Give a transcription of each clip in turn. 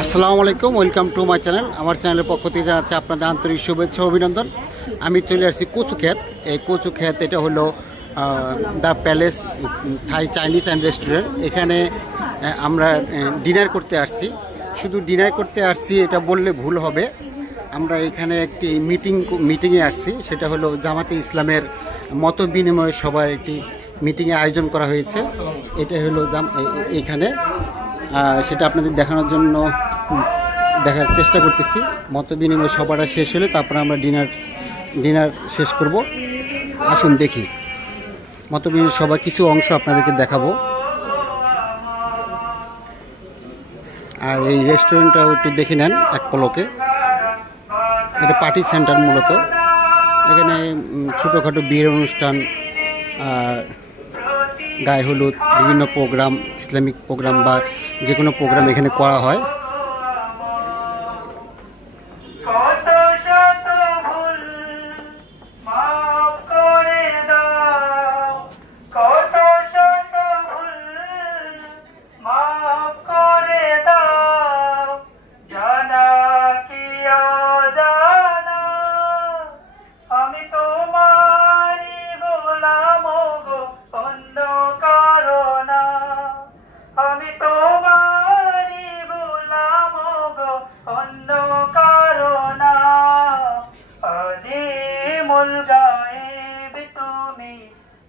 আসসালামু আলাইকুম, welcome to my channel. আমার চ্যানেলের পক্ষ থেকে জানাচ্ছি আপনাদের আন্তরিক শুভেচ্ছা অভিনন্দন। আমি চলে আসছি কচুক্ষেত। এই কচুক্ষেত এটা হলো the palace Thai Chinese and restaurant. এখানে আমরা ডিনার করতে আসছি। শুধু ডিনার করতে আসছি এটা বললে ভুল হবে। আমরা এখানে একটি মিটিংয়ে আসছি। সেটা হলো জামাতে ইসলামের মত বিনিময় সভার একটি মিটিংয়ে আয়োজন করা হয়েছে। এটা হলো এখানে সেটা আপনাদের দেখানোর জন্য দেখার চেষ্টা করতেছি। মত বিনিময় সভাটা শেষ হলে তারপরে আমরা ডিনার শেষ করব। আসুন দেখি মত বিনিময় সভা কিছু অংশ আপনাদেরকে দেখাবো। আর এই রেস্টুরেন্টটাও একটু দেখে নেন এক পলকে। এটা পার্টি সেন্টার মূলত। এখানে ছোটোখাটো বিয়ের অনুষ্ঠান, গায়ে হলুদ, বিভিন্ন প্রোগ্রাম, ইসলামিক প্রোগ্রাম বা যে কোনো প্রোগ্রাম এখানে করা হয়।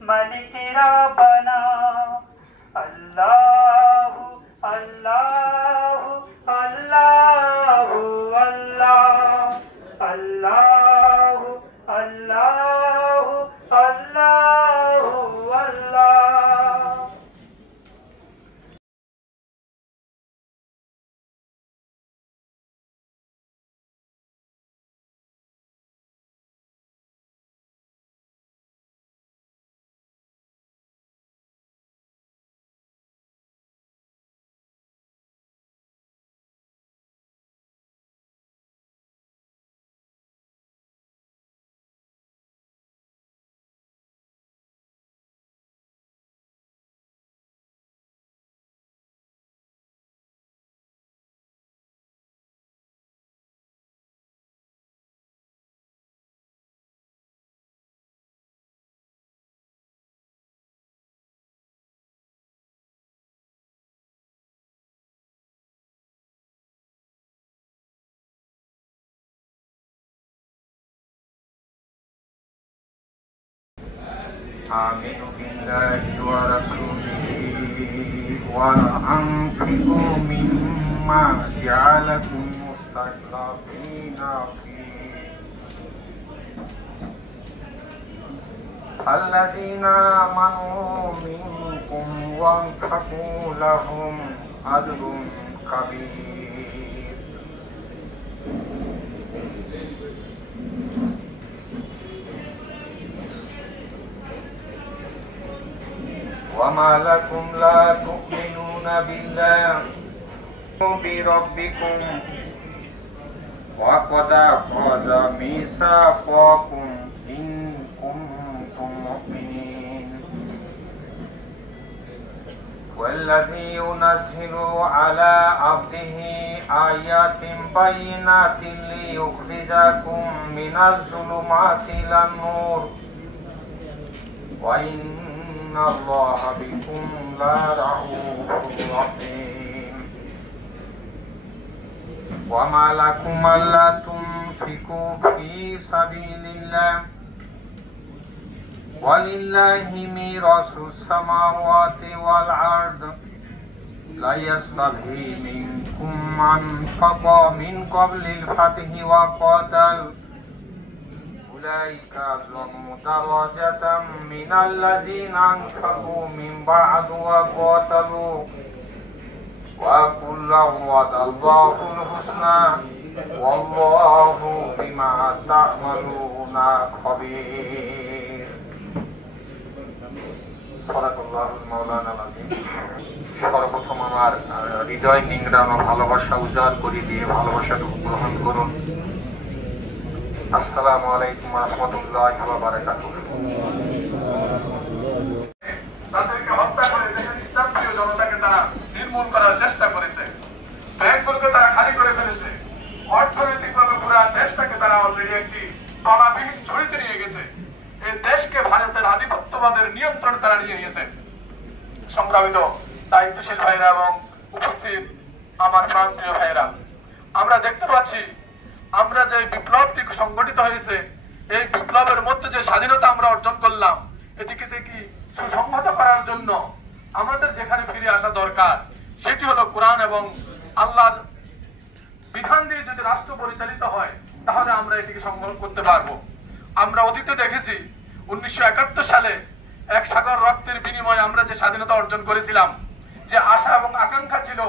मलिक रब्बना अल्लाह अल्लाह अल्लाह अल्लाह अल्लाह अल्लाह अल्लाह अल्लाह। آمنوا بالله ورسوله وأنفقوا مما جعلكم مستخلفين فيه الذين آمنوا منكم وانفقوا لهم أجر كبير وما لكم لا تؤمنون بالله بربكم وقد أخذ ميثاقكم إن كنتم مؤمنين والذي ينزل على عبده آيات بينات ليخرجكم من الظلمات إلى النور وإن الله بكم لرؤوف رحيم وما لكم ألا تنفقوا في سبيل الله ولله ميراث السماوات والأرض لا يستوي منكم من أنفق من قبل الفتح وقاتل أولئك أعظم درجة من الذين أنفقوا من بعد وقاتلوا وكلا وعد الله الحسنى والله بما تعملون خبير صدق الله المولانا العظيم। সর্বপ্রথম আমার হৃদয় নিংড়ানো ভালোবাসা উজাড় করে দিয়ে ভালোবাসাটুকু গ্রহণ করুন। আসসালামু আলাইকুম ওয়া রাহমাতুল্লাহি ওয়া বারাকাতুহু। তাদেরকে হত্যা করে দেখেন ইসলাম প্রিয় জনতাকে তারা নির্মূল করার চেষ্টা করেছে। ব্যাংক অর্থনৈতিকভাবে পুরা দেশটাকে তারা অলরেডি একটি তলাবিহীন ঝুড়িতে নিয়ে গেছে। এই দেশকে ভারতের আধিপত্যবাদের নিয়ন্ত্রণে তারা নিয়ে নিয়েছে। সংগ্রামিত দায়িত্বশীল ভাইরা এবং উপস্থিত আমার প্রাণপ্রিয় ভাইরা, আমরা দেখতে পাচ্ছি আমরা যে বিপ্লবটি সংগঠিত হয়েছে, এই বিপ্লবের মধ্যে যে স্বাধীনতা আমরা অর্জন করলাম, এটিকে কি সুসংহত করার জন্য আমাদের যেখানে ফিরে আসা দরকার সেটি হলো কোরআন এবং আল্লাহর বিধান দিয়ে যদি রাষ্ট্র পরিচালিত হয় তাহলে আমরা এটিকে সংগ্রহ করতে পারবো। আমরা অতীতে দেখেছি 1971 সালে এক সাগর রক্তের বিনিময়ে আমরা যে স্বাধীনতা অর্জন করেছিলাম, যে আশা এবং আকাঙ্ক্ষা ছিল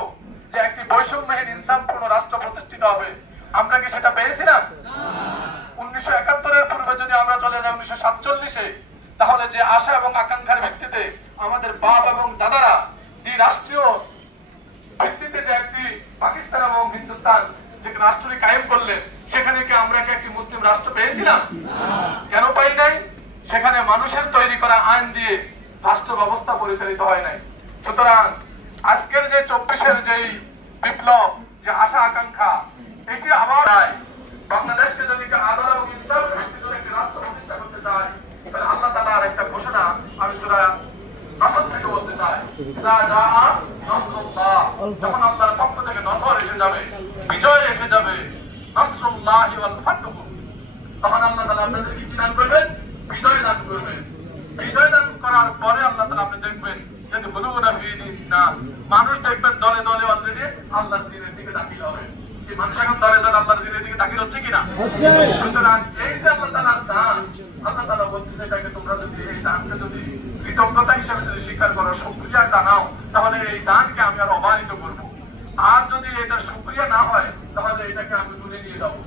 যে একটি বৈষম্যহীন ইনসাফপূর্ণ রাষ্ট্র প্রতিষ্ঠিত হবে, আমরা কি সেটা পেয়েছিলাম? 1971-এর পূর্বে যদি আমরা চলে যাই 1947-এ, তাহলে যে আশা এবং আকাঙ্ক্ষার ভিত্তিতে আমাদের বাপ এবং দাদারা দ্বিরাষ্ট্রীয় ভিত্তিতে যে একটি পাকিস্তান এবং হিন্দুস্তান যে রাষ্ট্রটি কায়েম করলেন, সেখানে কি আমরা একটি মুসলিম রাষ্ট্র পেয়েছিলাম? কেন পাই নাই? সেখানে মানুষের তৈরি করা আইন দিয়ে রাষ্ট্র ব্যবস্থা পরিচালিত হয় নাই। সুতরাং আজকের যে 24-এর যেই বিপ্লব, যে আশা আকাঙ্ক্ষা, এটি আবার বাংলাদেশকে যদি আদল এবং ইনসাফের ভিত্তিতে একটি রাষ্ট্র প্রতিষ্ঠা করতে চায়, তাহলে আল্লাহ তাআলার একটা ঘোষণা আমি সূরা নাসর থেকে বলতে চাই, যা যা নাসরুল্লাহ, যখন আল্লাহর পক্ষ থেকে নসর এসে যাবে, বিজয় এসে যাবে, নাসরুল্লাহি ওয়াল ফাতহু, তখন আল্লাহ তাআলা আপনাদেরকে কি দান করবেন? বিজয় দান করবেন। বিজয় দান করার পরে আল্লাহ তাআলা আপনি দেখবেন যে হুলুনা ফি দিনাস, মানুষ দেখবেন দলে দলে অলরেডি আল্লাহর দ্বীনের দিকে দাখিল হবে। এই মানুষ এখন দলে দলে আল্লাহর দ্বীনের দিকে দাখিল হচ্ছে কিনা? হচ্ছে। সুতরাং এই যে আল্লাহ তাআলার দান, আল্লাহ তাআলা বলতেছে এটাকে তোমরা যদি এই দানকে যদি কৃতজ্ঞতা হিসেবে যদি স্বীকার করো, শুকরিয়া জানাও, তাহলে এই দানকে আমি আর অবারিত করব। আর যদি এটা শুকরিয়া না হয় তাহলে এটাকে আমি তুলে নিয়ে যাবো।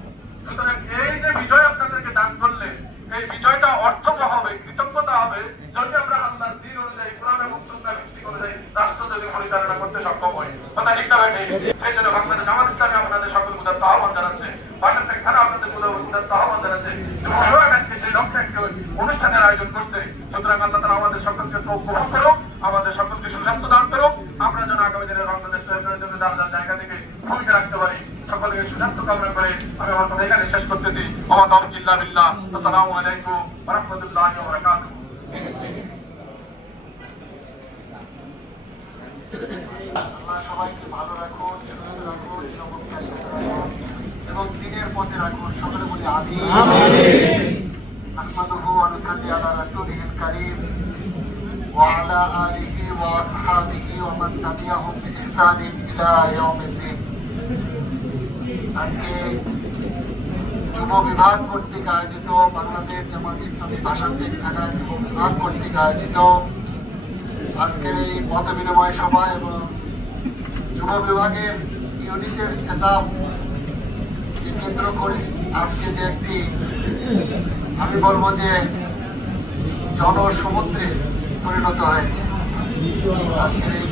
সুতরাং এই যে বিজয় আপনাদেরকে দান করলে, এই বিজয়টা অর্থবহ হবে, কৃতজ্ঞতা হবে যদি আমরা আল্লাহর দ্বীন অনুযায়ী, কোরআন এবং সুন্নাহ ভিত্তিক অনুযায়ী রাষ্ট্র যদি পরিচালনা করতে সক্ষম হই। কথা ঠিক না ভাই? সেই জন্য বাংলাদেশ জামাত ইসলামী আপনাদের সকল মুদাত আহ্বান জানাচ্ছে, বাসা থেকে খানা আপনাদের মুদাত আহ্বান জানাচ্ছে, আজকে সেই লক্ষ্যে একটি অনুষ্ঠানের আয়োজন করছে। সুতরাং আল্লাহ তাআলা আমাদের সকলকে কবুল করুক, আমাদের সকলকে সুস্বাস্থ্য দান করুক, আমরা যেন আগামী দিনে বাংলাদেশ সরকারের জন্য যার জায়গা থেকে ভূমিকা রাখতে পারি। সকলকে সুস্বাস্থ্য কামনা করে আমি আমার কথা এখানে শেষ করতেছি। ওয়া তাওফিক ইল্লা বিল্লাহ। আসসালামু আলাইকুম ওয়া রাহমাতুল্লাহি ওয়া বারাকাতুহু। আল্লাহ সবাইকে ভালো রাখুন, সুস্থ রাখুন, নিরাপত্তার সাথে রাখুন এবং দিনের পথে রাখুন। সকলে বলি আমিন। আহমাদুহু ওয়া নুসাল্লি আলা রাসূলিহিল কারীম ওয়া আলা আলিহি ওয়া আসহাবিহি ওয়া মান তাবিআহুম বিইহসানিন ইলা ইয়াউমিদ্দিন। আজকে যুব বিভাগ কর্তৃক আয়োজিত, বাংলাদেশ জামাত ইসলামী ভাষান্তিক ঢাকার যুব বিভাগ কর্তৃক আয়োজিত আজকের এই মত বিনিময় সভা এবং যুব বিভাগের ইউনিটের সেটআপকে কেন্দ্র করে আজকে যে একটি, আমি বলবো যে জনসমুদ্রে পরিণত হয়েছে আজকের এই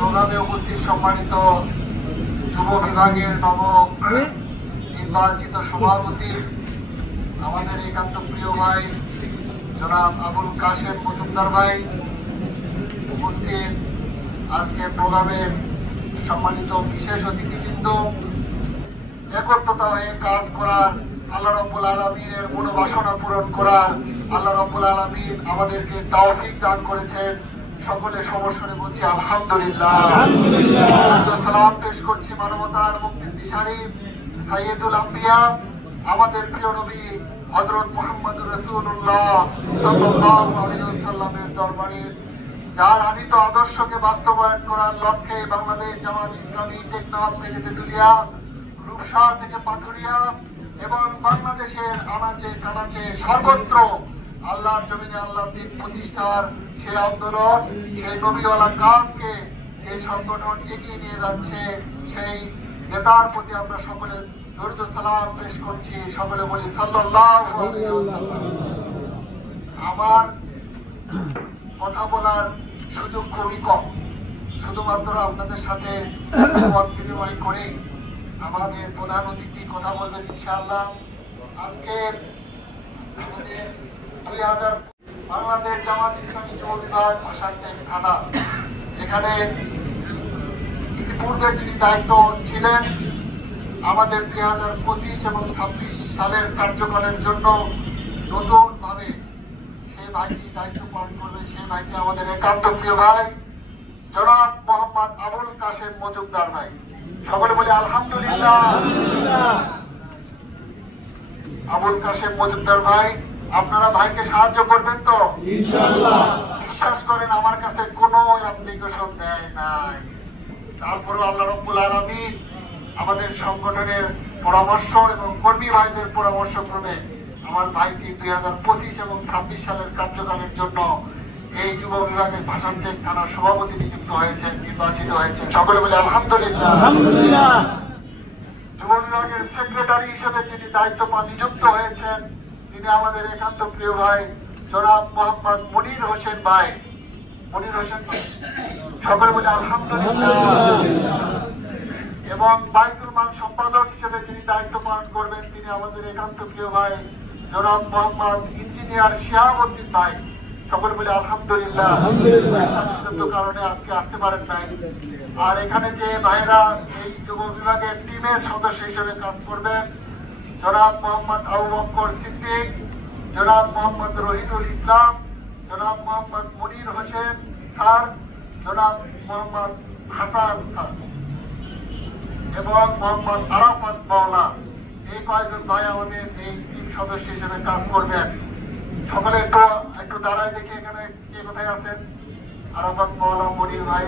প্রোগ্রামে উপস্থিত সম্মানিত যুব বিভাগের নব নির্বাচিত সভাপতি, আমাদের একান্ত প্রিয় ভাই জনাব আবুল কাশেম মজুমদার ভাই, উপস্থিত আজকের প্রোগ্রামের সম্মানিত বিশেষ অতিথিবৃন্দ, একত্রতা হয়ে কাজ করার, আল্লাহ রাব্বুল আলামিনের মনোবাসনা পূরণ করার আল্লাহ রাব্বুল আলামিন আমাদেরকে তৌফিক দান করেছেন। সকলে সমস্বরে বলছি আলহামদুলিল্লাহ। সালাম পেশ করছি মানবতার মুক্তির দিশারি সাইয়্যিদুল আম্বিয়া, আমাদের প্রিয় নবী হযরত মুহাম্মদুর রাসূলুল্লাহ সাল্লাল্লাহু আলাইহি ওয়াসাল্লামের দরবারে, যার আনিত আদর্শকে বাস্তবায়ন করার লক্ষ্যে বাংলাদেশ জামাত ইসলামী টেকনাফ থেকে তেতুলিয়া, রূপসা থেকে পাথুরিয়া এবং বাংলাদেশের আনাচে কানাচে সর্বত্র আল্লাহর জমিনে আল্লাহর দ্বীন প্রতিষ্ঠার সেই আন্দোলন, সেই নবীওয়ালা কাজকে যে সংগঠন এগিয়ে নিয়ে যাচ্ছে, সেই নেতার প্রতি আমরা সকলে দরুদ সালাম পেশ করছি। সকলে বলি সাল্লাল্লাহু আলাইহি ওয়াসাল্লাম। আমার কথা বলার সুযোগ খুবই কম, শুধুমাত্র আপনাদের সাথে মত বিনিময় করে আমাদের প্রধান অতিথি কথা বলবেন ইনশাআল্লাহ। আজকে আমাদের 2000 বাংলাদেশ জামাত ইসলামী যুব বিভাগ ভাষান্তিক থানা, এখানে ইতিপূর্বে যিনি দায়িত্ব ছিলেন আমাদের 2025 এবং 26 সালের কার্যক্রমের জন্য নতুন ভাবে সেই ভাইটি দায়িত্ব পালন করবে। সেই ভাইটি আমাদের একান্ত প্রিয় ভাই জনাব মোহাম্মদ আবুল কাশেম মজুমদার ভাই। সকলে বলি আলহামদুলিল্লাহ। আবুল কাশেম মজুমদার ভাই, আপনারা ভাইকে সাহায্য করবেন তো ইনশাআল্লাহ? বিশ্বাস করেন আমার কাছে কোনো অ্যাপ্লিকেশন দেয় নাই, তারপরেও আল্লাহ রাব্বুল আলামিন আমাদের সংগঠনের পরামর্শ এবং কর্মী ভাইদের পরামর্শ ক্রমে আমার ভাইকে 2025 এবং 26 সালের কার্যক্রমের জন্য এই যুব বিভাগের ভাষণ টেক থানার সভাপতি নিযুক্ত হয়েছেন, নির্বাচিত হয়েছেন। সকলে বলে আলহামদুলিল্লাহ। যুব বিভাগের সেক্রেটারি হিসেবে যিনি দায়িত্ব নিযুক্ত হয়েছেন তিনি আমাদের একান্ত প্রিয় ভাই জনাব মোহাম্মদ মনির হোসেন ভাই। মনির হোসেন ভাই, সকলে বলে আলহামদুলিল্লাহ। এবং বাইতুল মাল সম্পাদক হিসেবে যিনি দায়িত্ব পালন করবেন তিনি আমাদের একান্ত প্রিয় ভাই জনাব মোহাম্মদ ইঞ্জিনিয়ার শিহাবুদ্দিন ভাই। সকলে বলে আলহামদুলিল্লাহ। কারণে আজকে আসতে পারেন নাই। আর এখানে যে ভাইরা এই যুব বিভাগের টিমের সদস্য হিসেবে কাজ করবেন জনাব মোহাম্মদ আবু বকর সিদ্দিক, জনাব মোহাম্মদ রহিদুল ইসলাম, জনাব মোহাম্মদ মনির হোসেন স্যার, জনাব মোহাম্মদ হাসান স্যার এবং মোহাম্মদ আরাফাত মাওলা, এই কয়েকজন ভাই আমাদের এই টিম সদস্য হিসেবে কাজ করবেন। সকলে একটু দাঁড়ায় দেখি এখানে কে কোথায় আছেন। আরাফাত মাওলা, মনির ভাই,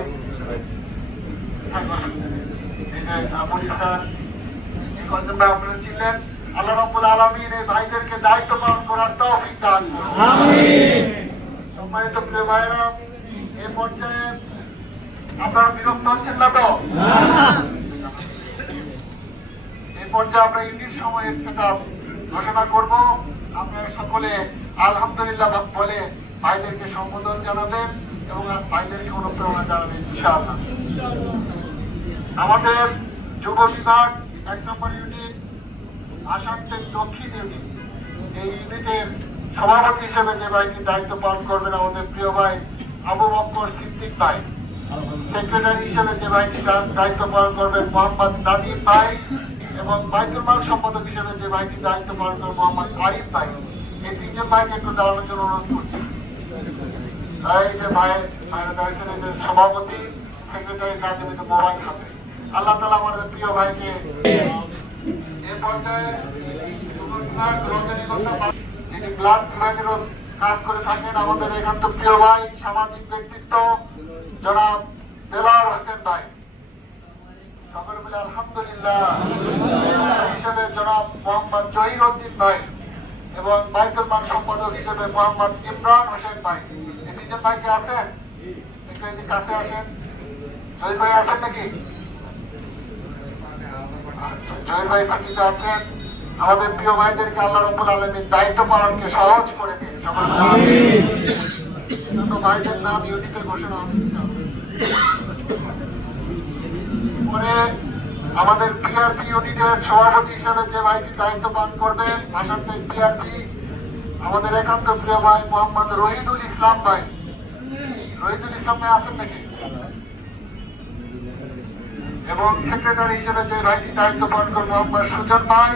মনির স্যার, এই কয়েকজন ভাই আপনারা চিনলেন। আল্লাহ রাব্বুল আলামিন এই ভাইদেরকে দায়িত্ব পালন করার তৌফিক দান করুন। আমিন। সম্মানিত প্রিয় ভাইরা, এই পর্যায়ে আপনারা বিরক্ত হচ্ছেন না তো? এই পর্যায়ে আমরা ইউনিট সময়ের সেটআপ ঘোষণা করব। আপনারা সকলে আলহামদুলিল্লাহ বলে ভাইদেরকে সম্বোধন জানাবেন এবং ভাইদেরকে অনুপ্রেরণা জানাবেন ইনশাআল্লাহ। আমাদের যুব বিভাগ 1 নম্বর ইউনিট আসামটেক দক্ষিণ ইউনিট, এই ইউনিটের সভাপতি হিসেবে যে ভাইটি দায়িত্ব পালন করবেন আমাদের প্রিয় ভাই আবু বকর সিদ্দিক ভাই। সেক্রেটারি হিসেবে যে ভাইটি দায়িত্ব পালন করবেন মোহাম্মদ নাদিম ভাই এবং বাইতুল মাল সম্পাদক হিসেবে যে ভাইটি দায়িত্ব পালন করবেন মোহাম্মদ আরিফ ভাই। এই তিনজন ভাইকে একটু দাঁড়ানোর জন্য অনুরোধ করছি। এই যে ভাইরা দাঁড়িয়েছেন, এই যে সভাপতি, সেক্রেটারি কাজে মোবাইল হাতে। আল্লাহ তাআলা আমাদের প্রিয় ভাইকে এই পর্যায়ে রজনীগন্ধা যিনি ব্লাড বিভাগেরও কাজ করে থাকেন আমাদের একান্ত প্রিয় ভাই সামাজিক ব্যক্তিত্ব জনাব দেলাওয়ার হোসেন ভাই। সকলে বলে আলহামদুলিল্লাহ। হিসেবে জনাব মোহাম্মদ জহিরউদ্দিন ভাই এবং বাইতুল মাল সম্পাদক হিসেবে মোহাম্মদ ইমরান হোসেন ভাই। এই তিনজন ভাই কি আছেন? একটু এদিকে কাছে আসেন। জহির ভাই আছেন নাকি? জহির ভাই সাথীতে আছেন। আমাদের প্রিয় ভাইদেরকে আল্লাহ রাব্বুল আলামিন দায়িত্ব পালনকে সহজ করে দিন। সকলে আমিন। ভাইদের নাম ইউনিটে ঘোষণা হবে পরে আমাদের পিআরপি ইউনিটের সভাপতি হিসেবে যে ভাইটি দায়িত্ব পালন করবেন ভাষান্তেক পিআরপি আমাদের একান্ত প্রিয় ভাই মোহাম্মদ রহিদুল ইসলাম ভাই। রহিদুল ইসলাম ভাই আছেন নাকি? এবং সেক্রেটারি হিসেবে যে ভাইটি দায়িত্ব পালন করবেন মোহাম্মদ সুজন ভাই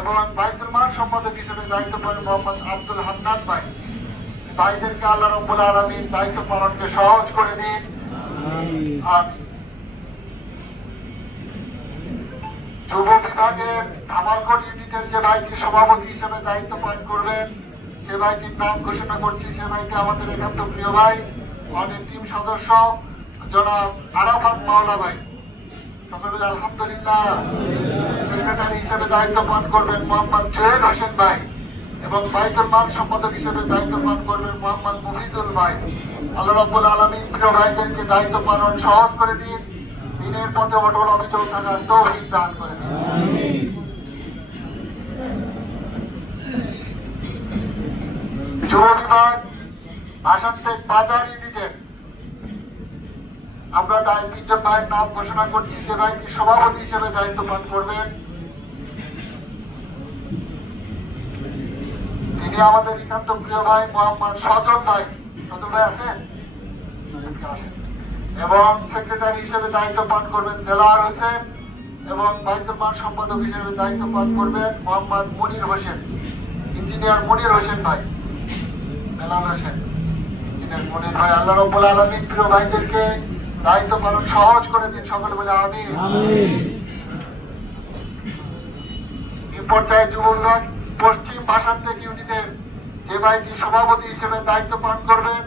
এবং বাইতুল মাল সম্পাদক হিসেবে দায়িত্ব পালন মোহাম্মদ আব্দুল হান্নান ভাই। ভাইদেরকে আল্লাহ রাব্বুল আলামিন দায়িত্ব পালনকে সহজ করে দিন। আমিন। যুব বিভাগের ধামালকোট ইউনিটের যে ভাইটি সভাপতি হিসেবে দায়িত্ব পালন করবেন সে ভাইটির নাম ঘোষণা করছি। সে ভাইটি আমাদের একান্ত প্রিয় ভাই আমাদের টিম সদস্য জনাব আরাফাত মাওলা ভাই। সকলে আলহামদুলিল্লাহ। সেক্রেটারি হিসেবে দায়িত্ব পালন করবেন মোহাম্মদ জুয়েল হোসেন ভাই এবং বাইতুল মাল সম্পাদক হিসেবে দায়িত্ব পালন করবেন মোহাম্মদ মুফিজুল ভাই। আল্লাহ রাব্বুল আলামিন প্রিয় ভাইদেরকে দায়িত্ব পালন সহজ করে দিন, দিনের পথে অটল অবিচল থাকার তৌফিক দান করে দিন। যুব বিভাগ ভাষান্তেক বাজার ইউনিটের আমরা তিনজন ভাইয়ের নাম ঘোষণা করছি। যে ভাইটি সভাপতি হিসেবে দায়িত্ব পালন করবেন তিনি আমাদের একান্ত প্রিয় ভাই মোহাম্মদ সজল ভাই। সজল ভাই আছেন? এবং সেক্রেটারি হিসেবে দায়িত্ব পালন করবেন দেলাওয়ার হোসেন এবং বাইতুল মাল সম্পাদক হিসেবে দায়িত্ব পালন করবেন মোহাম্মদ মনির হোসেন, ইঞ্জিনিয়ার মনির হোসেন ভাই, মেলাল হোসেন, ইঞ্জিনিয়ার মনির ভাই। আল্লাহ রাব্বুল আলামিন প্রিয় ভাইদেরকে দায়িত্ব পালন সহজ করে দিন, সকলে বলে আমিন। এই পর্যায়ে যুব বিভাগ পশ্চিম ভাষান্তেক ইউনিটের যে ভাইটি সভাপতি হিসেবে দায়িত্ব পালন করবেন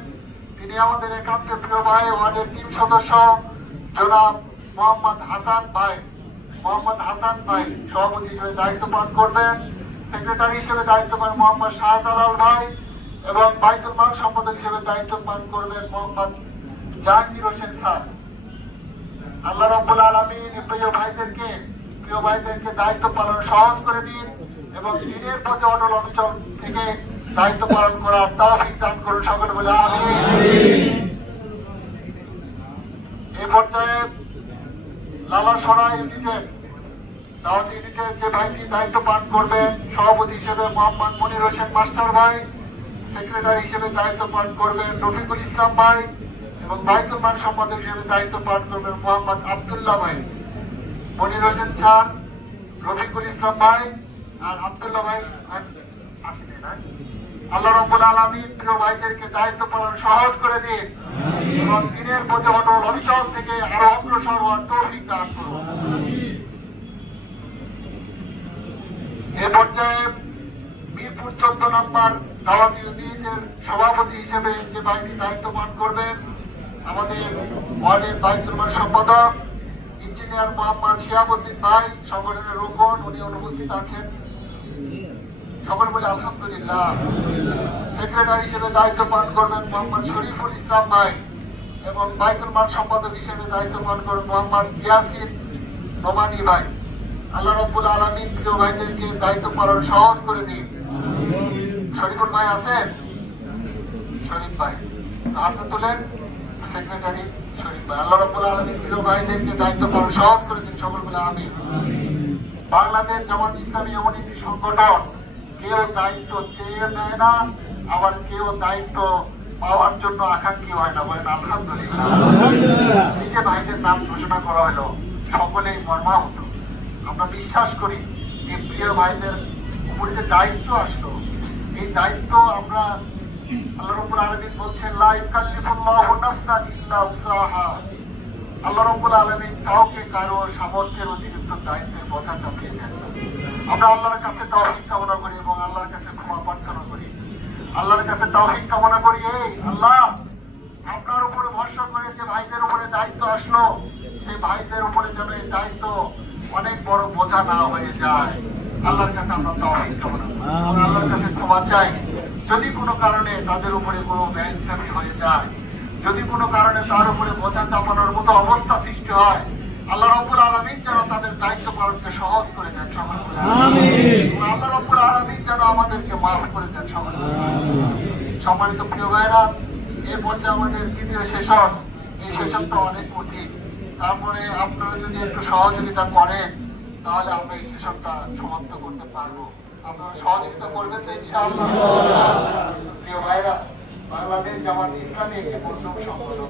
তিনি আমাদের একান্ত প্রিয় ভাই, ওয়ার্ডের 3 সদস্য জনাব মোহাম্মদ হাসান ভাই। মোহাম্মদ হাসান ভাই সভাপতি হিসেবে দায়িত্ব পালন করবেন। সেক্রেটারি হিসেবে দায়িত্ব পালন মোহাম্মদ শাহজালাল ভাই এবং বাইতুল মাল সম্পাদক হিসেবে দায়িত্ব পালন করবেন মোহাম্মদ জাহাঙ্গীর হোসেন স্যার। আল্লাহ রাব্বুল আলামিন প্রিয় ভাইদেরকে দায়িত্ব পালন সহজ করে দিন এবং দিনের প্রতি অটল অবিচল থেকে দায়িত্ব পালন করার তৌফিক দান করুন, সকলে বলে আমিন। এই পর্যায়ে লালাসরা ইউনিটের দাওয়াত ইউনিটের যে ভাইটি দায়িত্ব পালন করবেন সভাপতি হিসেবে মোহাম্মদ মনির হোসেন মাস্টার ভাই, সেক্রেটারি হিসেবে দায়িত্ব পালন করবেন রফিকুল ইসলাম ভাই এবং বাইতুল মাল সম্পাদক হিসেবে দায়িত্ব পালন করবেন মোহাম্মদ আব্দুল্লাহ ভাই। মনির হোসেন স্যার, রফিকুল ইসলাম ভাই আর আব্দুল্লাহ ভাই আসেনি না। আল্লাহ রাব্বুল আলামিন প্রিয় ভাইদেরকে দায়িত্ব পালন সহজ করে দিন এবং দিনের প্রতি অটল অবিচল থেকে আরো অগ্রসর হওয়ার তৌফিক দান করুন। এ পর্যায়ে মিরপুর 14 নম্বর দাওয়াত ইউনিটের সভাপতি হিসেবে যে ভাইটি দায়িত্ব পালন করবেন আমাদের ওয়ার্ডের বাইতুল মাল সম্পাদক ইঞ্জিনিয়ার মোহাম্মদ শিহাবুদ্দিন ভাই, সংগঠনের রোকন, উনি অনুপস্থিত আছেন, সকল বলে আলহামদুলিল্লাহ। সেক্রেটারি হিসেবে দায়িত্ব পালন করবেন মোহাম্মদ শরীফুল ইসলাম ভাই এবং বাইতুল মাল সম্পাদক হিসেবে দায়িত্ব পালন করবেন মোহাম্মদ ইয়াসিন নোমানি ভাই। আল্লাহ রাব্বুল আলামিন প্রিয় ভাইদেরকে দায়িত্ব পালন সহজ করে দিন। শরীফুল ভাই আছেন? শরীফ ভাই হাতে তোলেন। সেক্রেটারি শরীফ ভাই। আল্লাহ রাব্বুল আলামিন প্রিয় ভাইদেরকে দায়িত্ব পালন সহজ করে দিন, সকল বলে আমিন। বাংলাদেশ জামাত ইসলামী এমন একটি সংগঠন, কেউ দায়িত্ব চেয়ে নেয় না, আবার কেউ দায়িত্ব পাওয়ার জন্য আকাঙ্ক্ষী হয় না, বলেন আলহামদুলিল্লাহ। এই যে ভাইদের নাম ঘোষণা করা হলো সকলেই মর্মাহত। আমরা বিশ্বাস করি যে প্রিয় ভাইদের উপরে যে দায়িত্ব আসলো, এই দায়িত্ব আমরা আল্লাহ রাব্বুল আলামিন বলছেন লা ইউকাল্লিফুল্লাহু নাফসান ইল্লা উসাহা। আল্লাহ রাব্বুল আলামিন কাউকে কারো সামর্থ্যের অতিরিক্ত দায়িত্বের বোঝা চাপিয়ে দেন না। আমরা আল্লাহর কাছে তৌফিক কামনা করি এবং আল্লাহর কাছে ক্ষমা প্রার্থনা করি। আল্লাহর কাছে তৌফিক কামনা করি, এই আল্লাহ আপনার উপরে ভরসা করে যে ভাইদের উপরে দায়িত্ব আসলো, সেই ভাইদের উপরে যেন এই দায়িত্ব অনেক বড় বোঝা না হয়ে যায়। আল্লাহর কাছে আমরা তৌফিক কামনা করি এবং আল্লাহর কাছে ক্ষমা চাই। যদি কোনো কারণে তাদের উপরে কোনো বেইনসাফি হয়ে যায়, যদি কোনো কারণে তার উপরে বোঝা চাপানোর মতো অবস্থা সৃষ্টি হয়, আল্লাহ রাব্বুল আলামিন যেন তাদের দায়িত্ব পালনকে সহজ করে দেন, সকল বলে আমিন। আল্লাহ রাব্বুল আলামিন যেন আমাদেরকে মাফ করে দেন, সকল বলে আমিন। সম্মানিত প্রিয় ভাইরা, এই পর্যায়ে আমাদের দ্বিতীয় সেশন, এই সেশনটা অনেক কঠিন, তারপরে আপনারা যদি একটু সহযোগিতা করেন তাহলে আমরা এই সেশনটা সমাপ্ত করতে পারবো। আপনারা সহযোগিতা করবেন তো ইনশাআল্লাহ? প্রিয় ভাইরা, বাংলাদেশ জামাত ইসলামী একটি মজলুম সংগঠন।